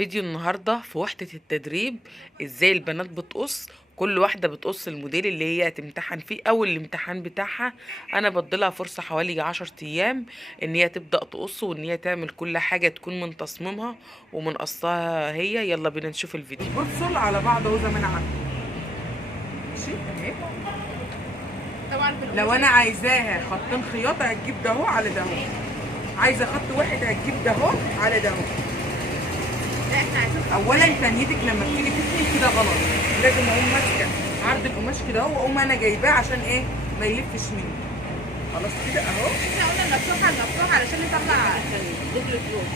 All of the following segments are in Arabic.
فيديو النهاردة في وحدة التدريب ازاي البنات بتقص. كل واحدة بتقص الموديل اللي هي هتمتحن فيه او الامتحان بتاعها. انا بديلها فرصة حوالي 10 ايام ان هي تبدأ تقص وان هي تعمل كل حاجة تكون من تصميمها ومن قصها هي. يلا بينا نشوف الفيديو. برسل على بعض اهو زي ما انا عامله. ماشي اهي. طبعا لو انا عايزاها خطين خياطه هتجيب ده اهو على ده اهو. عايزه خط واحد هتجيب ده اهو على ده اهو. لا احنا عايزين اولا تنيتك لما بتيجي تفتحي كده غلط، لازم اقوم ماسكه عرض القماش كده اهو واقوم انا جايباه عشان ايه ما يلفش مني. خلاص كده اهو. احنا قلنا المفتوح على المفتوح علشان نطلع دبل فلوس.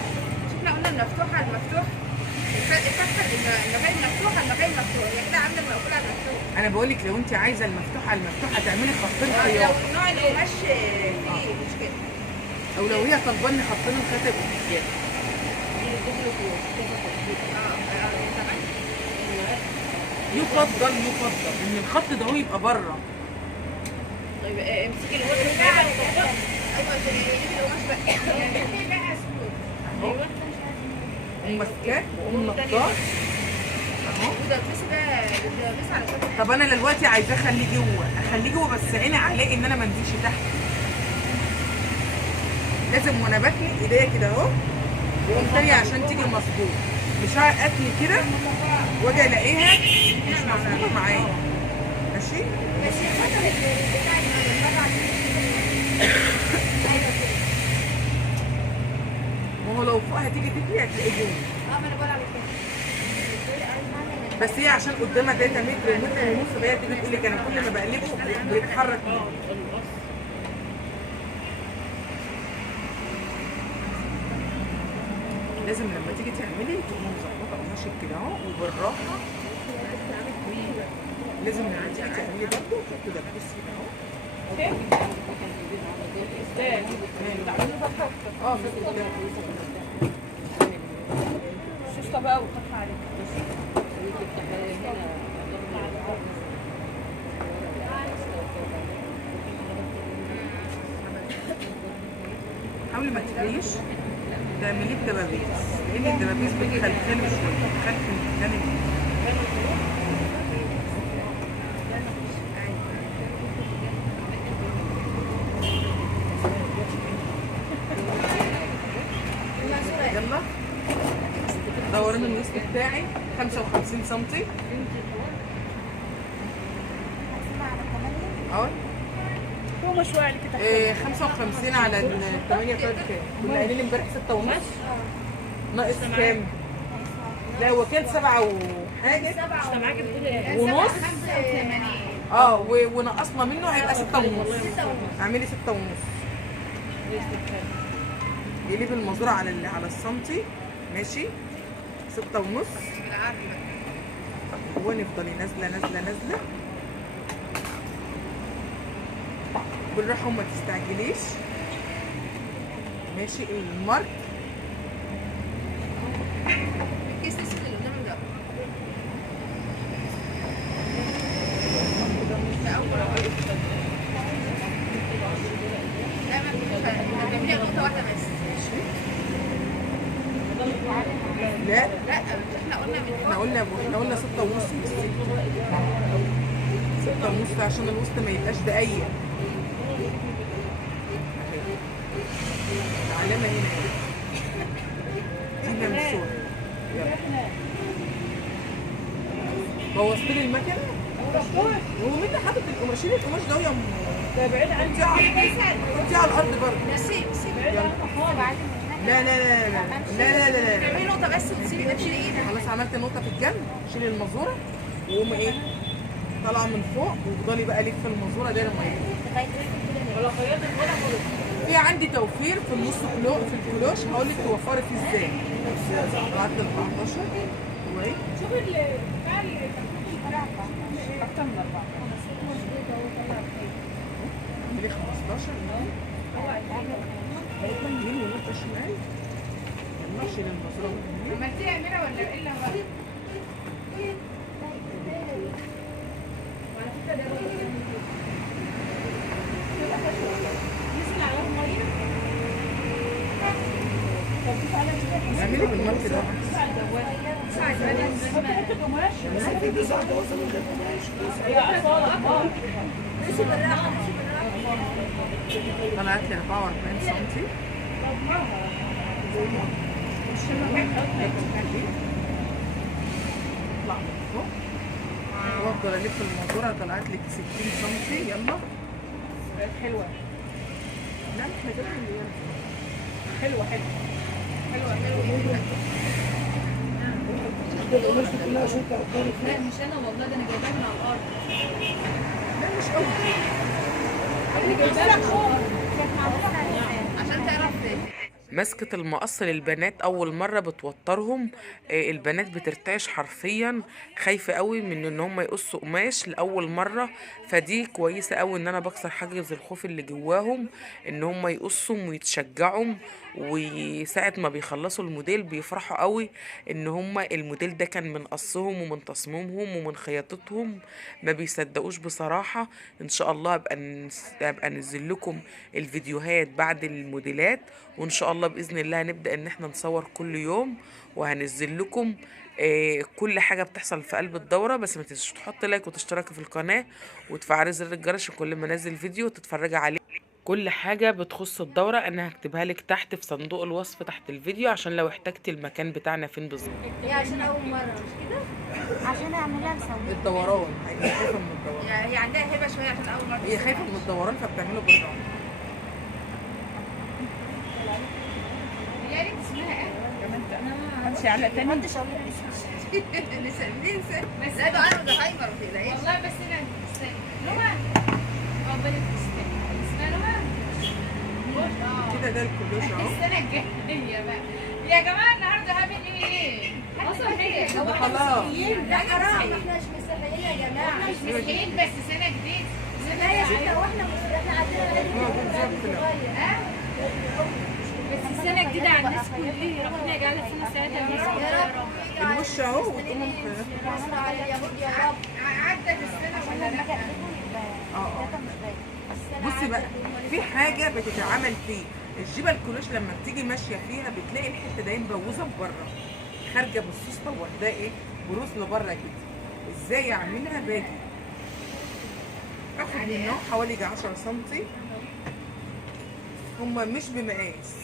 احنا قلنا المفتوح على المفتوح، الفتحه المجال المفتوح على المجال المفتوح، يعني كده عامله مقفول على المفتوح. انا بقول لك لو انت عايزه المفتوح على المفتوح هتعملي خطين لو خياطه، نوع القماش فيه مشكله. او لو هي طالباني خطين الخاتم زياده. يفضل ان الخط ده هو يبقى بره. طيب امسكي القماش بتاعك. ايوه جيبي القماش بقى. يعني بقى اسود. قوم ماسكاه وقوم نطاه اهو. وده القماش ده بس علشان طب انا دلوقتي عايزاه اخليه جوه بس عيني عليه ان انا ما انزلش تحت. لازم وانا بتني ايديا كده اهو واقوم تانية عشان تيجي مظبوط. مش هتني كده واجي الاقيها مش مظبوطه معايا. ماشي. بس الفتره بتاعت ما هو لو فوق هتيجي تتني هتلاقيه جوه. ما انا بقول على كده. بس هي عشان قدامها 3 متر ومتر ونص فهي تيجي تقول لك انا كل ما بقلبه بيتحرك مني. لازم لما تيجي تعملي تقومي مظبطه قماشك كده اهو وبالراحه. لازم لما تيجي تعملي برضه تحطي ده بصي كده اهو. اه شوشطه بقى وقطع عليك. حاولي ما تقليش تعمليه بدبابيس لان الدبابيس بتخلخله شويه بتخلخل المكان. يلا دوران الوسط بتاعي 55 سم اهو. هو شويه عليك تحت. 55 على 8 كام؟ كنا قايلين امبارح 6 ونص ناقص كام؟ لا هو كان 7 وحاجه. انت معاكي بتقولي ايه؟ ونص. 85. ونقصنا منه هيبقى 6 ونص. اعملي 6 ونص. قلبي المزرعه على السنتي. ماشي 6 ونص. ونفضلي نازله بالراحه وما تستعجليش. ماشي المارك الكيس الاسود اللي قدامك ده. لا ما فيش فرق. هتعملي نقطه واحده بس. لا احنا قلنا احنا قلنا 6 ونص. 6 ونص عشان الوسط ما يبقاش دقيق. العلامه هنا دي ممسوحه. يلا بوظت لي المكنه. هو مين اللي حاطط القماش؟ شيل القماش ده يا ده بعيد عني. حطيه على الارض برضه. سيب لا لا لا لا لا لا لا لا. تعملي نقطه بس وتسيبي ده تشيلي ايدك. خلاص عملت نقطه في الجنب. شيلي المازوره وقوم ايه طالعه من فوق وافضلي بقى لف المازوره دايره الميه. في عندي توفير في النص كيلو في الكلوش هقول لك توفري فيه ازاي. طلعت ل 14 وايه؟ شوفي بتاع اكتر من 4. اعملي 15 يمين ونقطه شمال. يلا شيلي المازوره. عملتيها يا اميره ولا ايه اللي هو؟ وعلى فكره ده نزل على الميه. اعملي بالمارك ده. طلعت لي 44 سم. اطلع من فوق وافضل الف الموتوره، طلعت لك 60 سم. يلا حلوه. لا احنا كده اللي حلوه حلوه حلوه حلوه. لا مش انا والله، ده انا جايباها من على الارض. لا مش قوي. انا جايباها من على الارض عشان تعرف. مسكة المقص للبنات اول مرة بتوترهم. البنات بترتعش حرفيا، خايفة قوي من ان هم يقصوا قماش لاول مرة. فدي كويسة قوي ان انا بكسر حاجز الخوف اللي جواهم، ان هم يقصوا ويتشجعوا. وساعة ما بيخلصوا الموديل بيفرحوا قوي ان هم الموديل ده كان من قصهم ومن تصميمهم ومن خياطتهم. ما بيصدقوش بصراحة. ان شاء الله ابقى انزل لكم الفيديوهات بعد الموديلات، وان شاء الله باذن الله هنبدا ان احنا نصور كل يوم، وهنزل لكم كل حاجه بتحصل في قلب الدوره. بس ما تنسوش تحط لايك وتشتركي في القناه وتفعلي زر الجرس عشان كل ما انزل فيديو تتفرجي عليه. كل حاجه بتخص الدوره انا هكتبها لك تحت في صندوق الوصف تحت الفيديو، عشان لو احتجتي المكان بتاعنا فين بالظبط. هي عشان اول مره مش كده؟ عشان اعملها مسويه. الدوران، هي خايفه من الدوران. يعني هي عندها هبه شويه عشان اول مره. هي خايفه من الدوران فبتعمله بالراحه. يا ريت اسمها ايه كمان؟ انا همشي على تاني. محدش اقول لك ننسى بس ده انا زهايمر ما تقلقيش والله. بس انا استنى نوع بالك اسمها نوع كده ده الكلوش اهو. السنه الجايه بقى يا جماعه. النهارده هعمل ايه؟ اصلا هي خلاص. لا حرام، احنا مش مسيحيين يا جماعه. مش مسيحيين بس سنه جديده. لا يا ستة، واحنا احنا عندنا بس السنه الجديده على الناس كلها. ربنا يجعلها سنه سعيده للناس كلها يا رب. الوش اهو وتقوم يا رب. عدت السنه ولا لا؟ بصي بقى، في حاجه بتتعمل فيه الجيبه الكلوش لما بتيجي ماشيه فيها بتلاقي الحته دي مبوظه بره، خارجه بالسوسته واخداه ايه بروس لبره كده. ازاي اعملها؟ باجي اخد منه حوالي 10 سم. هما مش بمقاس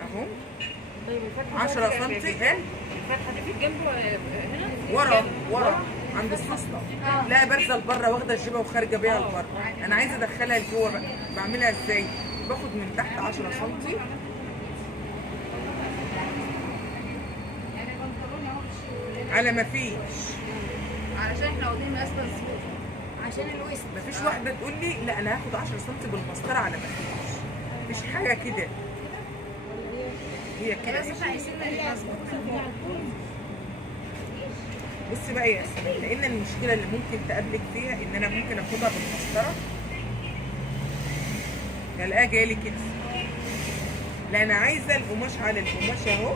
اهو 10 سم. الفتحه دي في جنبه هنا ورا عند السوسته. لا بارزه لبره، واخده الجيبه وخارجه بيها لبره. انا عايزه ادخلها لجوه بقى. بعملها ازاي؟ باخد من تحت 10 سم على ما فيش، علشان احنا واخدين مقاس مظبوط عشان الوسط. مفيش واحده تقول لي لا انا هاخد 10 سم بالمسطره على ما فيش. مفيش حاجه كده، هي كده. بس احنا عايزين مظبوط. بصي بقى يا ياسمين، لان المشكله اللي ممكن تقابلك فيها ان انا ممكن اخدها بالمسطره الاقيها جايه كده. لا انا عايزه القماش على القماش اهو،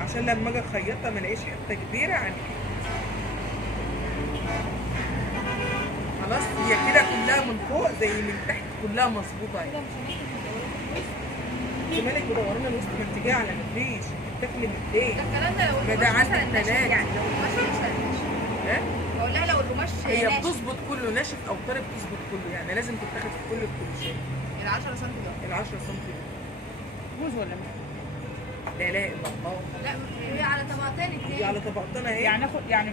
عشان لما اجي اخيطها ما الاقيش حته كبيره عن كده. خلاص هي كده كلها من فوق زي من تحت كلها مظبوطه اهي. انت مالك بدورنا الوسط؟ ما انت جايه على مفيش بتاكلي من ايه؟ الكلام ده لو ما ده عندك ثلاثه يعني لو القماش مش هنشف. ها؟ بقول لها لو القماش هي ناشف. بتظبط كله ناشف او طري، بتظبط كله يعني لازم تتاخد في كل الكلوشات. ال 10 سم ده ال 10 سم جوز ولا مش؟ لا اله الا الله. لا هي على طبقتين دي اتنين. على طبقتين اهي. يعني اخد يعني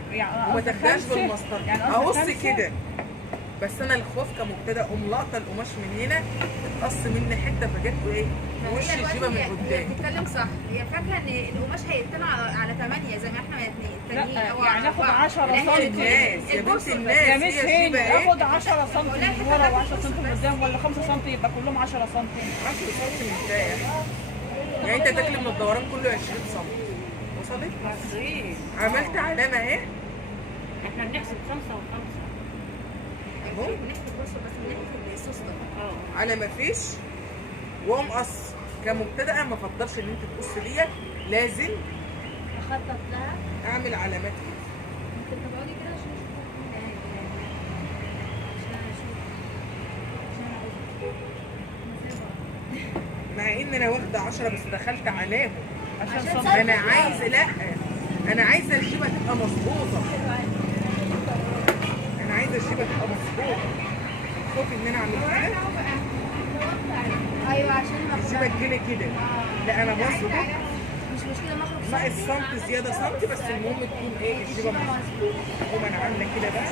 وما تاخدهاش بالمسطره. يعني اهص خمسة. كده. بس انا الخوف كمبتدئ اقوم لاقطه القماش من هنا، اتقص مني حته فجت ايه وش هي دلوقتي الجيبه من هي قدام. بتتكلم صح. هي فاكره ان القماش هيتنى على 8 زي ما احنا التانيين لا او يعني اخد 10 يا بنت سم. الناس يا بنت يا الناس مس هي الجيبه هاني ايه؟ اخد 10 سم من ورا و10 سم من قدام، ولا 5 سم يبقى كلهم 10 سم. 10 سم من تحت. يعني انت تاكل من الدوران كله 20 سم. وصلت؟ عملت علامه اهي احنا بنحسب 5 و5 اهو بنحكي بص بس بنحكي السوسته. على ما فيش. واقوم قص. كمبتدئه ما افضلش ان انت تقص ديت، لازم اخطط لها. اعمل علامات كده. ممكن تقعدي كده عشان مع ان انا واخده 10 بس دخلت علامه. عشان سنتي. انا عايزه، لا انا عايزه الجيبه تبقى مظبوطه، انا عايزه الجيبه تبقى مظبوطه. خوفي ان انا اعمل كده ايوه عشان الجيبه تجيلي كده، لا انا بظبط مش مشكله مخرج ناقص سنتي زياده سنتي، بس المهم تكون ايه الجيبه مظبوطه. اقوم انا عامله كده بقى.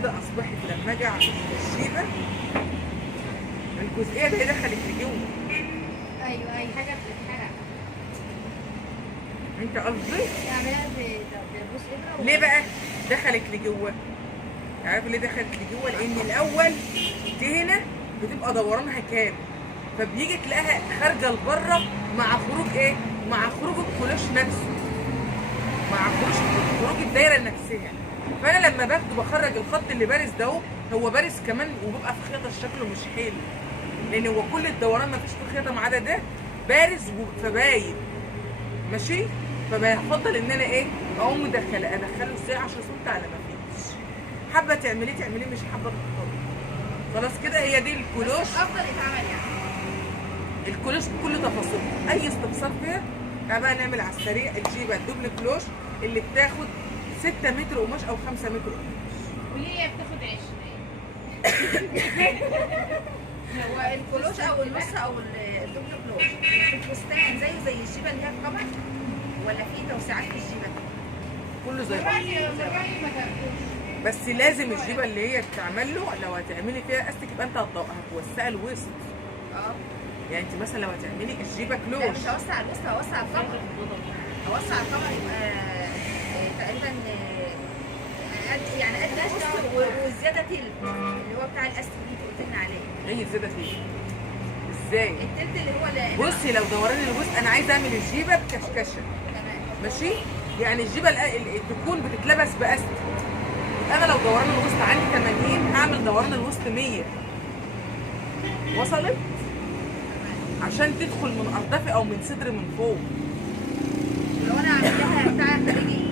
كده اصبحت لما اجي اعمل الجيبه الجزئيه دي دخلت لجوه. ايوه حاجه بتتحرق انت قصدي تعملها ببوس ابره ليه بقى دخلت لجوه؟ عارف ليه دخلت لجوه؟ لان الاول دي هنا بتبقى دورانها كام، فبيجي تلاقيها خارجه لبره مع خروج ايه؟ مع خروج الكلاش نفسه، مع خروج الدايره نفسها. فانا لما باخده بخرج الخط اللي بارز ده هو بارز كمان، وبيبقى في خياطه شكله مش حلو، لان هو كل الدوران مفيش في خياطه ما عدا ده بارز فباين ماشي. فبفضل ان انا ايه اقوم ادخله ازاي 10 سم على ما فيش. حابه تعمليه مش حابه تختاري. خلاص كده هي دي الكلوش. افضل يتعمل يعني الكلوش بكل تفاصيله، اي استفسار فيها تعالى بقى نعمل على السريع الجيبه الدبل كلوش اللي بتاخد 6 متر قماش او 5 متر قماش. وليه بتاخد 20؟ هو الكلوش او النص او الدبل كلوش في الفستان زي الجيبه اللي هي القمر، ولا في توسيعات في الجيبه؟ كله زي بعض، بس لازم الجيبه اللي هي تتعمل له لو هتعملي فيها استك يبقى انت هتوسعي الوسط. اه يعني انت مثلا لو هتعملي الجيبه لا كلوش مش هوسع الوسط، هوسع القمر. هوسع القمر يبقى تقريبا قد يعني قد الوسط والزياده تلت اللي هو بتاع الاستك اللي انت قلت لنا عليه. هي زياده فيه ازاي؟ التلت اللي هو اللي بصي لو دوران الوسط انا عايزه اعمل الجيبه بكشكشه ماشي، يعني الجيبه تكون بتتلبس باستك. انا لو دوران الوسط عندي 80 هعمل دوران الوسط 100. وصلت؟ عشان تدخل من اردافي او من صدري من فوق. لو انا عملتها بتاع خارجي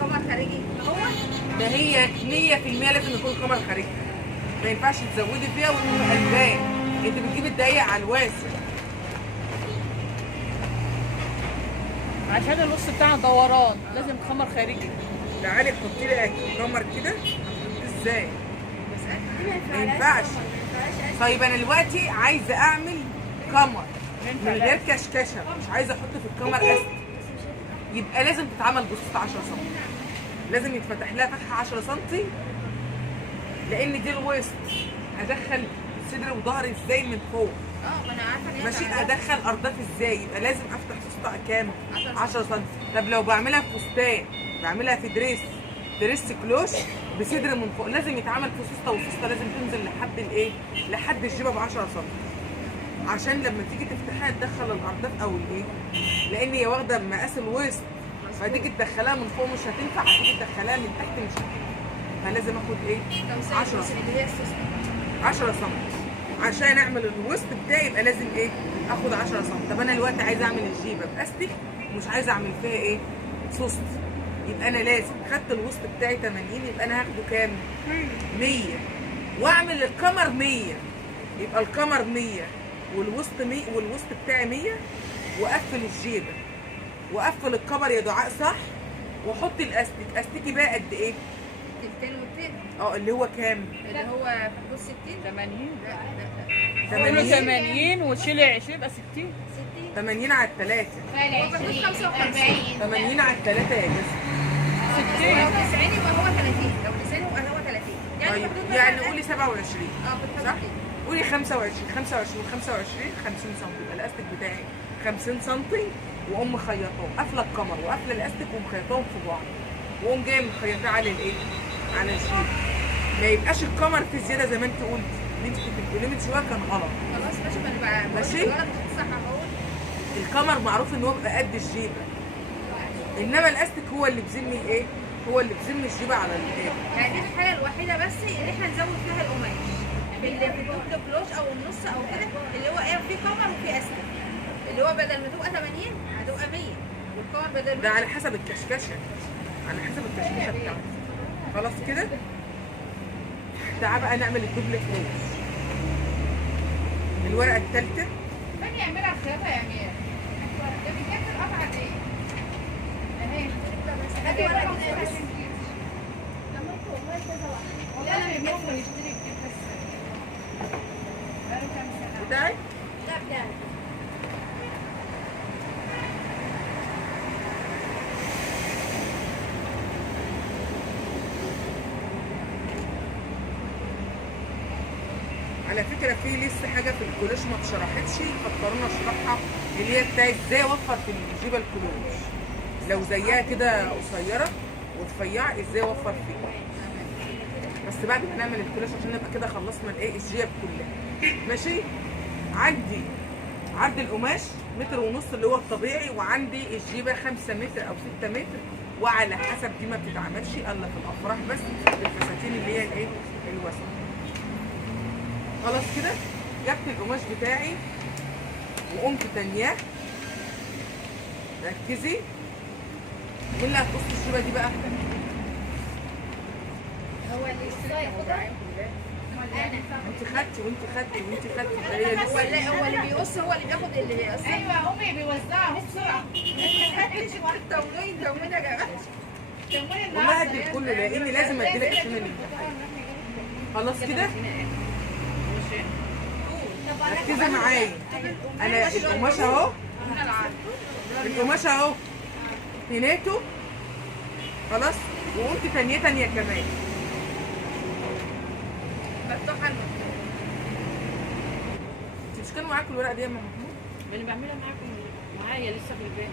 قمر خارجي هو ده هي 100% لازم يكون قمر خارجي، ما ينفعش تزودي فيها وتكون قلبان. انت بتجيبي الضيق على الواسع عشان النص بتاعنا دوران لازم خمر خارجي. تعالي حطي لي قمر كده ازاي؟ ما ينفعش. طيب انا دلوقتي عايزه اعمل قمر من غير كشكشه، مش عايزه احط في القمر اسد، يبقى لازم تتعمل بسط 10 سم، لازم يتفتح لها فتحه 10 سم، لان دي الوسط. هدخل صدري وظهري ازاي من فوق؟ ما انا عارفه ان هي ماشي. بتاعت- ادخل ارداف ازاي؟ يبقى لازم افتح فستة كام؟ 10 سم. طب لو بعملها في فستان، بعملها في دريس كلوش بصدر من فوق، لازم يتعمل في سوسته، والسوسته لازم تنزل لحد الايه؟ لحد الجيبه ب 10 سم، عشان لما تيجي تفتحها تدخل الارداف او الايه؟ لان هي واخده مقاس الوسط، فتيجي تدخلها من فوق مش هتنفع، هتيجي تدخلها من تحت مش هتنفع. فلازم اخد ايه؟ توسيع 10 الوسط سم. اللي هي السوسته. 10 سم عشان اعمل الوسط بتاعي يبقى لازم ايه؟ اخد 10 سم. طب انا دلوقتي عايزه اعمل الجيبه باستك ومش عايزه اعمل فيها ايه؟ سوست، يبقى انا لازم خدت الوسط بتاعي 80، يبقى انا هاخده كام؟ 100، واعمل القمر 100، يبقى القمر 100 والوسط 100 والوسط بتاعي 100، واقفل الجيبه واقفل القمر يا دعاء صح، واحط الاستك. استكي بقى قد ايه؟ تلتين والتلت اللي هو كام؟ اللي هو في حدود 60. 80 لا قولوا 80 80 وتشيلي 20 يبقى 60. 80 على الثلاثه، هو في حدود 55. 80 على الثلاثه يا جسم. لو 90 يبقى هو 30، لو 90 يبقى هو 30 يعني طيب في حدود يعني مثلاً قولي 27 في الحدود صح؟ دي. قولي 25 50 سم، يبقى الاستك بتاعي 50 سم، واقوم مخيطاه قافله القمر وقافله الاستك ومخيطاهم في بعض، واقوم جايه مخيطاه على الايه؟ على الجيب. ما يبقاش القمر في زياده زي ما انت قلتي، اللي انت كنت بتقولي من شويه كان غلط. خلاص ماشي، ما انا بقى ماشي. غلط صح اهو. القمر معروف ان هو بيبقى قد الجيبه، انما الاستك هو اللي بيزم الايه؟ هو اللي بيزم الجيبه على الايه؟ يعني دي الحاله الوحيده بس اللي احنا نزود فيها القماش في الدبل كلوش او النص او كده، اللي هو ايه في قمر وفي استك، اللي هو بدل ما تبقى 80 هتبقى 100، الكور بدل ده على حسب الكشكشه، على حسب الكشكشه بتاعتك. خلاص كده. تعال بقى نعمل الدبل كلوز. الورقه الثالثه من يعملها الخياطه يا امير؟ ده بيجيب القطعه دي اهي. هاتي ورقه كده بس. والله انا بندخل نشتري كتير بس بقالي كام سنه. بتاعي لا بتاعي. على فكره في لسه حاجه في الكولوش ما اتشرحتش، فكرونا اشرحها، اللي هي بتاعت ازاي اوفر في الجيبه الكولوش. لو زيها كده قصيره ورفيعه ازاي اوفر فيها. بس بعد ما نعمل الكولوش عشان نبقى كده خلصنا الايه الجيب كلها. ماشي. عندي عرض القماش 1.5 متر اللي هو الطبيعي، وعندي الجيبه 5 متر او 6 متر، وعلى حسب دي ما بتتعملش الا في الافراح بس الفساتين اللي هي الايه الوسط. خلاص كده جبت القماش بتاعي وقمت تانياه. ركزي. مين اللي هتقص الشيبه دي بقى؟ هو اللي يشتري ياخدها؟ انت خدتي وانت خدتي وانت خدتي ده هي هو لسه. هو اللي بيقص، هو اللي بياخد اللي بيقص. ايوه امي بيوزعوا بسرعه. تموين تموين يا جماعه. تموين والله هدي كله لاني لازم اديلك عشان الامتحان. خلاص كده. ركزي معايا. انا القماش اهو، القماش اهو تنيته. خلاص. وقمت تانية كمان. مفتوحه المفتوح. انت مش كان معاكم الورقه دي يا ام محمود؟ اللي بعملها معاكم معايا لسه في البيت.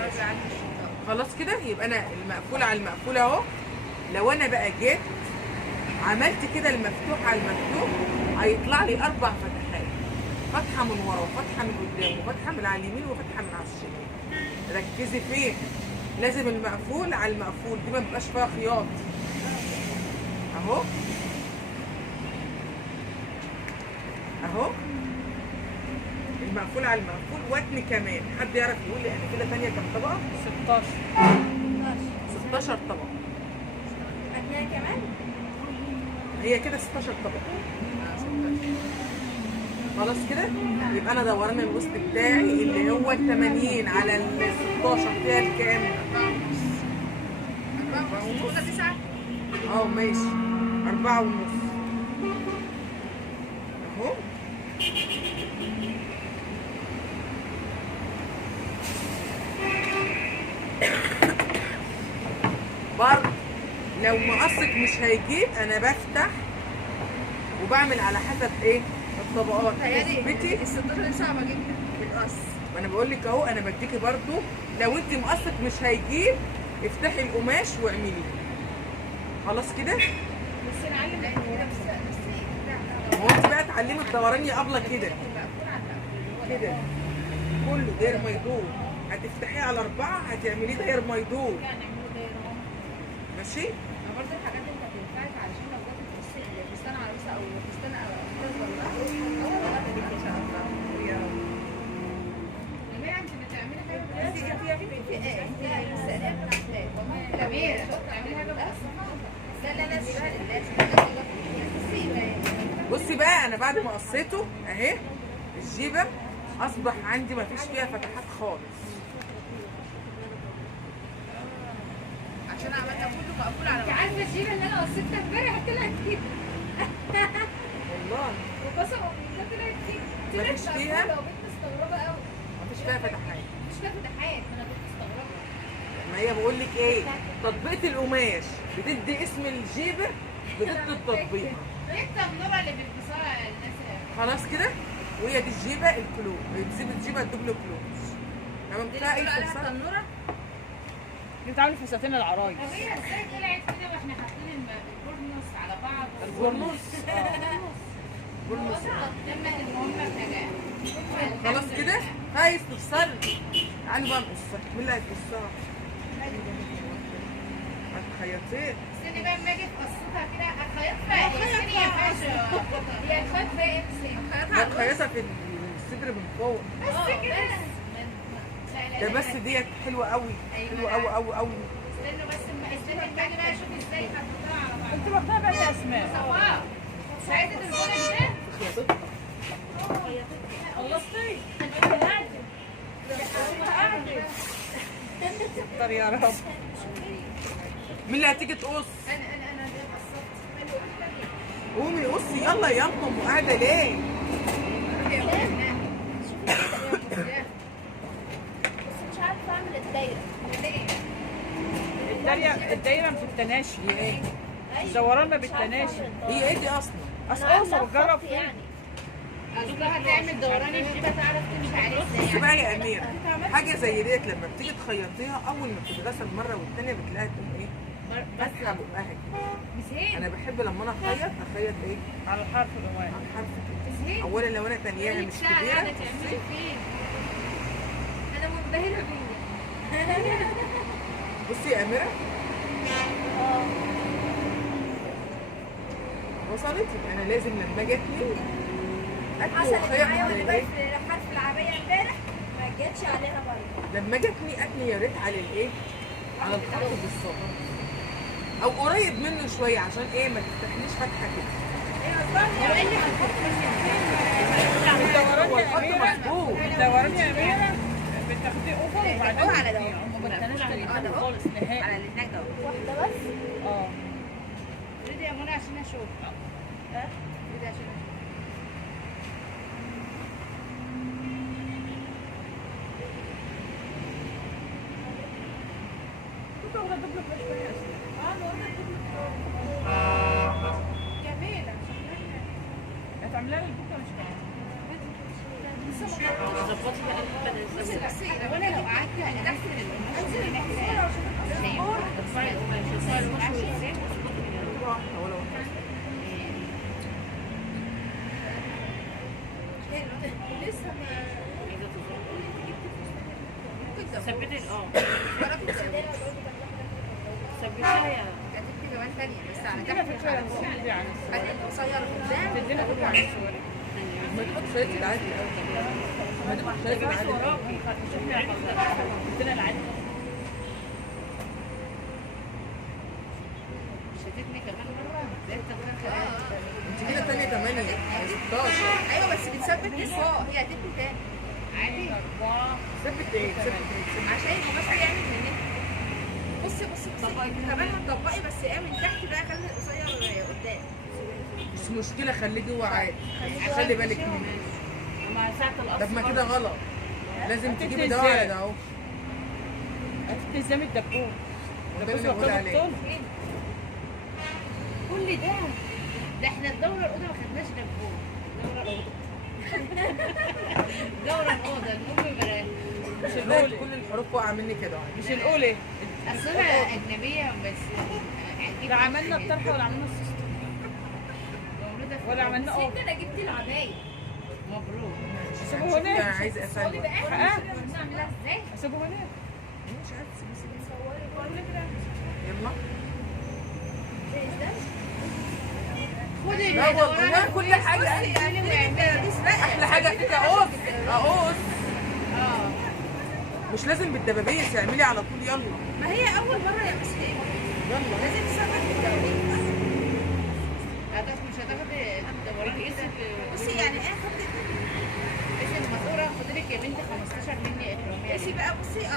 راجع عندي الشنطه. خلاص كده. يبقى انا المقفول على المقفول اهو. لو انا بقى جيت عملت كده المفتوح على المفتوح هيطلع لي 4 فتحات، فتحه من ورا وفتحه من قدام وفتحه من على اليمين وفتحه من على الشمال. ركزي فين. لازم المقفول على المقفول، دي ما بيبقاش فيها خياط اهو اهو. المقفول على المقفول واتني كمان. حد يعرف يقول لي انا كده تانية كام طبقه؟ 16. 16 طبقه. أثناء كمان؟ هي كده 16 طبقه. خلاص كده. يبقى انا دوران الوسط بتاعي اللي هو ال 80 على ال 16 فيها الكام؟ 9. اه ماشي. 4.5 اهو. برضه لو مقصك مش هيجيب انا بفتح وبعمل على حسب ايه الطبقات. اثبتي. ال 16 دي صعبه جدا بالقص. ما انا بقول لك اهو، انا بديكي برضه لو انت مقصك مش هيجيب افتحي القماش واعمليه. خلاص كده. بس نعلم كده بس هو انت بقى اتعلمي الدوراني قبله كده كده كله داير ما يدور. هتفتحيه على 4 هتعمليه داير ما يدور. ماشي. برضه الحاجات اللي هتنفعك علشان لو جت فستان عروسه او فستان والله ان شاء الله. يا رب. جميع انت بتعملي حاجه في ايه؟ جميل. بتعملي حاجه بس؟ لا لا لا بصي بقى انا بعد ما قصيته اهي الجيبه اصبح عندي ما فيش فيها فتحات خالص. عشان عملنا كله مقفول على انت عارفه الجيبه اللي انا قصيتها امبارح طلعت كده والله وقسما بالله طلعت كده. مفيش فيها؟ مقفولة وبنت مستغربه قوي. ما فيش فيها فتحات. مش فيها فتحات، ما انا كنت مستغربه. ما هي بقول لك ايه، تطبيقه القماش بتدي اسم الجيبه بتدي التطبيق. انت النوره اللي بيلبسوها الناس. خلاص كده. وهي دي الجيبه الكلو، بتسيب الجيبه الدبل كلوز. تمام كده. اي عليها فرصه تنوره. دي بتعمل فساتين العرايس. طب هي ازاي طلعت كده واحنا حاطين البورنوس على بعض؟ البرنوس. برنوس. لما المهم النجاح. خلاص كده. عايز تفصلي تعالي بقى نقصها. مين اللي هيقصها؟ هتخيطيه. استني بقى اما اجي في قصتها كده هتخيط فيها استني يا باشا. هي هتخيط فيها ايه بس؟ هتخيطها في الصدر من فوق. بس كده. لا لا ده بس ديت حلوه قوي، حلوه قوي قوي قوي. استنوا بس استنى التاني بقى اشوف ازاي هتحطها على بعض. انت واخداها بقى يا اسماء. صفاء ساعدت الولد ده. خلصتي؟ ستر يا رب. مين اللي هتيجي تقص؟ انا قصرت. قومي قصي يلا يا امم، وقاعده ليه؟ بس مش عارفه اعمل الدايره. الدايره في التناشي. هي ايه؟ دورنا بالتناشي. هي ايه دي اصلا؟ اصلا وجرب فين؟ يعني قصدها هتعمل دوران الجيبه تعرف تمشي عليه بصي ازاي. بقى يا اميره، حاجه زي ديت لما بتيجي تخيطيها اول ما بتتغسل مره والتانيه بتلاقيها تقوم ايه؟ فاتحه بقها كده. مسهين انا بحب لما انا اخيط ايه؟ على الحرف الأول. على الحرف كده. مسهين. اولا لو انا تانياها مش كبيره قاعده تعملي فين؟ انا منبهره بيا. بصي يا اميره وصلت، يبقى انا لازم لما اجي اتني اتني حصلت واخيط معايا على وانا الايه؟ بلف حرف العربيه امبارح ما جاتش عليها برضه. لما اجي اتني يا ريت على الايه؟ على الخط بالظبط او قريب منه شويه عشان ايه ما تفتحليش فتحه كده. لو قال لي هنحط هو الخط مظبوط. الدوران يا أميرة بتاخدي اوفر وبعدين على ده. ما بتكلمش على الاتنين خالص نهائي. على اللي هناك ده. واحده بس. اه اريد يا منى عشان اشوف. اريد عشان اشوف. كنت واخدة دبل فلاش بقى يا أسماء. جميله هتعملها لي البوكة مش معايا. بس وانا لو قعدت انزل القماش من هناك مش هينفع. ارفعي القماش ازاي؟ واحده ولا واحده. لسه ما ثبتي ثبتيها يا هتبقى كمان ثانيه بس على كده تحت في مش الفعل على فوق. نسيب يعني خلي القصير قدام. تدينا كل عن الصور. ما تحط شويه العادي الاول. ما تحط شويه بس العادي الأول. وراكي شوفي على تدينا العادي. شدتني كمان مره زي التفكير. انت كده تانية 8 16. ايوه بس بتثبت لفوق هي هتبقى تاني عادي. ثبت ايه؟ ثبت ايه؟ عشان القماش يعمل منك. بصي كمان هتطبقي بس ايه من تحت بقى خلي القصير قدام. مش مشكله خليه جوه عادي. خلي بالك منه. مع ساعه الاصل. طب ما كده غلط. لازم هتدي تجيبي ده ازاي؟ على ده اهو. هتلتزمي الدبوس. ده اللي بقول عليه. كل ده احنا الدوره الاولى ما خدناش دبوس. الدوره الاولى المهم بلاش. مش لا الأولى. كل الحروف واقعه مني كده اهو. مش الأولى. اصلها اجنبيه بس. لا عملنا الطرحة ولا عملنا السوستة ولا عملنا اوف. انا جبت العبايه. مبروك. اسيبه شوفي انا هناك. عايزه اسلم. نعملها ازاي؟ اسيبه هناك. مش عارفه يلا. خدي لا والله كل حاجه احلى حاجه فيك اقص اقص. مش لازم بالدبابيس، اعملي على طول يلا. ما هي اول مره يا مسكين يلا لازم تثبت بالدورين. مش هتاخدي الدوران اسم. بصي يعني ايه خدت اسم الماسوره خدي لك يا بنتي 15 مني اكراميه. بصي بقى بصي 4.5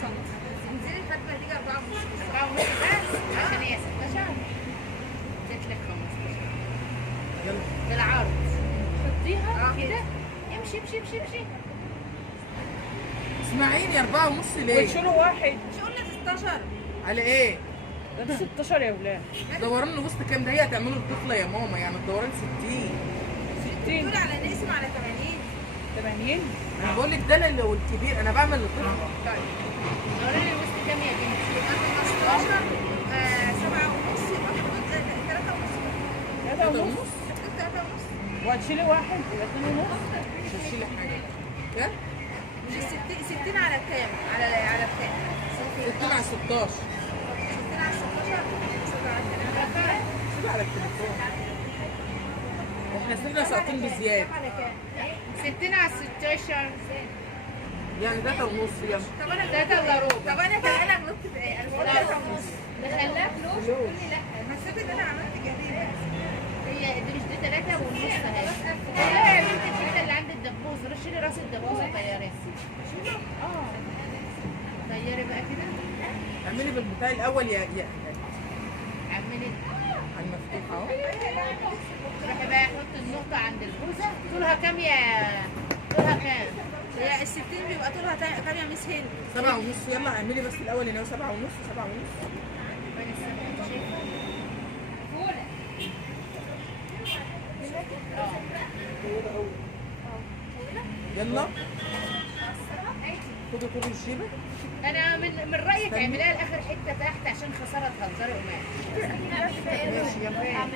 سم. انزلي لحد ما تيجي 4.5 سم. 4 ونص بس عشان هي 16 اديت لك 15 يلا. بالعرض. حطيها كده امشي امشي امشي امشي. اسمعيني 4.5 ليه؟ وتشيلوا واحد. مش قلنا 16 على ايه؟ ده 16 يا ولاد. دوران وسط كام ده؟ هي هتعملوا الطفله يا ماما، يعني الدوران 60. 60 دول على نقسم على 80. 80. انا بقول لك ده اللي هو الكبير، انا بعمل للطفله. دوران الوسط كام يا بنتي؟ يبقى 15 7.5 يبقى حدود 3.5. 3 ونص. 3.5 وهتشيلي واحد يبقى 2 ونص. مش هشيل حاجه. كام؟ مش 60 على كام؟ على كام؟ 60 على 16. 60 على 16 شوفي على التليفون. احنا صرنا ساقطين بزياده. على كام؟ 60 على 16 يعني 3 ونص يلا. طب انا 3 الا ربع. طب انا غلطت في ايه؟ انا قلت 3 ونص. نخليها فلوس تقول لي لا. حسيت ان انا عملت جريمه. هي دي مش دي 3 ونص اهي. لا يا بنتي الحته اللي عند الدبوس رشي لي راس الدبوس طيريها. طيري بقى كده. اعملي بالبتاع الاول يا اعملي على المفتوح اهو. روحي بقى حطي النقطه عند البوزه. طولها كام يا طولها كام؟ هي الستين بيبقى طولها كام يا مس هند؟ 7 ونص يلا اعملي بس الاول هنا 7 ونص 7 ونص. يلا خدي كل الجيبه. انا من رايي تعمليها لاخر حته تحت عشان خساره تهزري قماش. ماشي يلا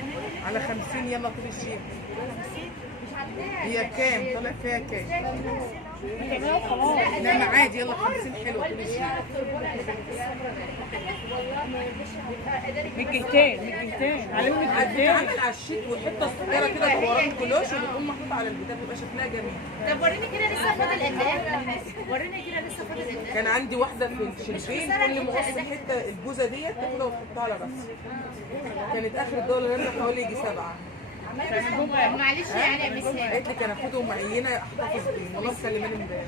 على 50 يلا طول الجيب. هي كام؟ طلع فيها كام؟ لا ما عادي يلا 50 حلوه طول الجيب. من جهتين على من جهتين. بتتعمل على الشيت والحته الصغيره كده دوران كلوش وبتقوم محطوطه على البتاع بيبقى شكلها جميل. طب وريني كده لسه فاضل قد ايه؟ وريني كده لسه فاضل قد ايه؟ كان عندي واحده في الشربين كل ما اقص الحته البوزه ديت تاخدها وتحطها على راسي. كانت اخر الدوله لنا حوالي يجي 7. معلش يعني يا مسهل قالت لي كان اخدهم عينه احتفظ بيهم والله مكلماني امبارح.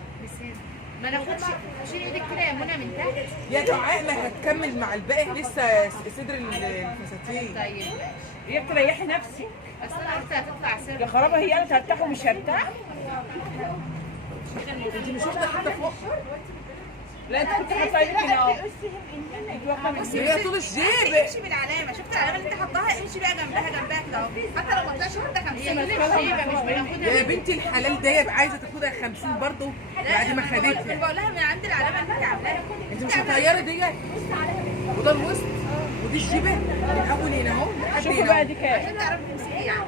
ما ناخدش شيل ايدك كده يا منى من تحت. يا دعاء ما هتكمل مع الباقي لسه صدر الفساتين. طيب هي بتريحي نفسك. اصل انا قلت هتطلع يا سر. خرابه هي قالت هرتاح ومش هرتاح. انت مش واخده حته فوق؟ لا انت كنت حاطه ايدك هنا اهو. انت واخده من هي طول الجيب. امشي بالعلامه، شفت العلامه اللي انت حطاها؟ امشي بقى جنبها كده اهو، حتى لو ما طلعش حتى 50. هي مش بناخدها يا بنتي الحلال ده يبقى عايزه تاخدها 50 برضه بعد ما انا خدتها. بقول لها من عند العلامه اللي انت عاملاها. انت مش هتغيري ديت وده الوسط ودي الجيبه من اول هنا اهو لحد شوفوا هنا بقى اهو. دي كام. عشان تعرفي تمسكي يعني.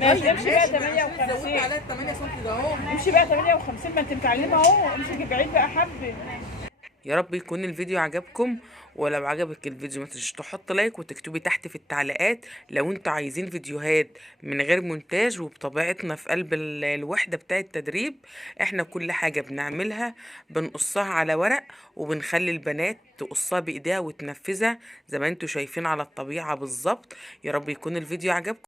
ماشي امشي بقى زودت 58. عليها 8 سم ده اهو. امشي بقى 58 ما انت متعلمه اهو. امسكي بعيد بقى حبه. يا رب يكون الفيديو عجبكم، ولو عجبك الفيديو ما تنسوش تحط لايك وتكتبي تحت في التعليقات لو انتوا عايزين فيديوهات من غير مونتاج وبطبيعتنا في قلب الوحدة بتاع التدريب. احنا كل حاجة بنعملها بنقصها على ورق وبنخلي البنات تقصها بايديها وتنفذها زي ما انتوا شايفين على الطبيعة بالظبط. يا رب يكون الفيديو عجبكم.